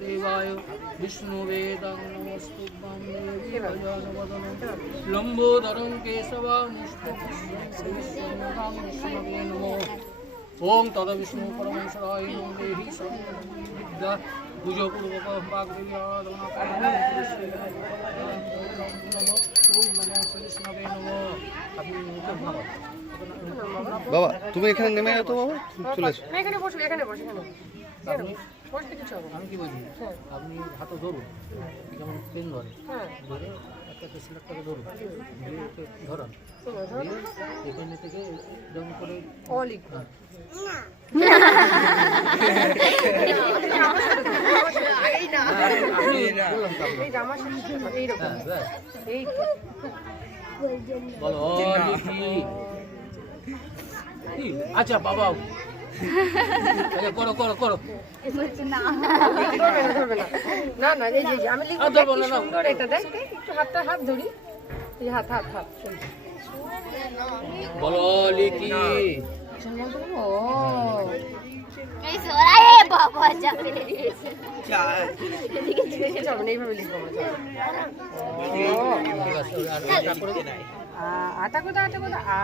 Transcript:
দেবায় বিষ্ণু বেদং নমস্তুভ্যং দেবী গজানবদন লম্বোদরং কেশবামুষ্টং বিষ্ণুবে নমো ওম তদ বিষ্ণু পরমেশ্বরায় নমো দেহি সর্ববিদ্যা পুজো পূর্বক বাগদেবী আরাধনা বাবা তুমি এখানে নেমে যেত বাবা চলেছো এখানে বসো এখানে বসো এখানে বসতে কিছু হবে না। আমি কি বলছি আপনি হাতে ধরুন যেমন পেন ধরে হ্যাঁ ধরে একটা সিলেক্ট করে ধরুন দিয়ে ওকে ধরান দিয়ে এখানে থেকে যেমন করে অলিক হ্যাঁ এই জামার সাথে এইরকম এই বলো কি আচ্ছা বাবা আচ্ছা করো করো করো ধরবে না না এই যে আমি লিখবো ধরবো না, না। সুন্দর এটা দেখ একটু হাত ধরি এই হাত বলো লিখি ও বাবা চাকরি দিয়েছে চলো না এইভাবে লিখবো আমরা আর একটা করে আটা কোথা আ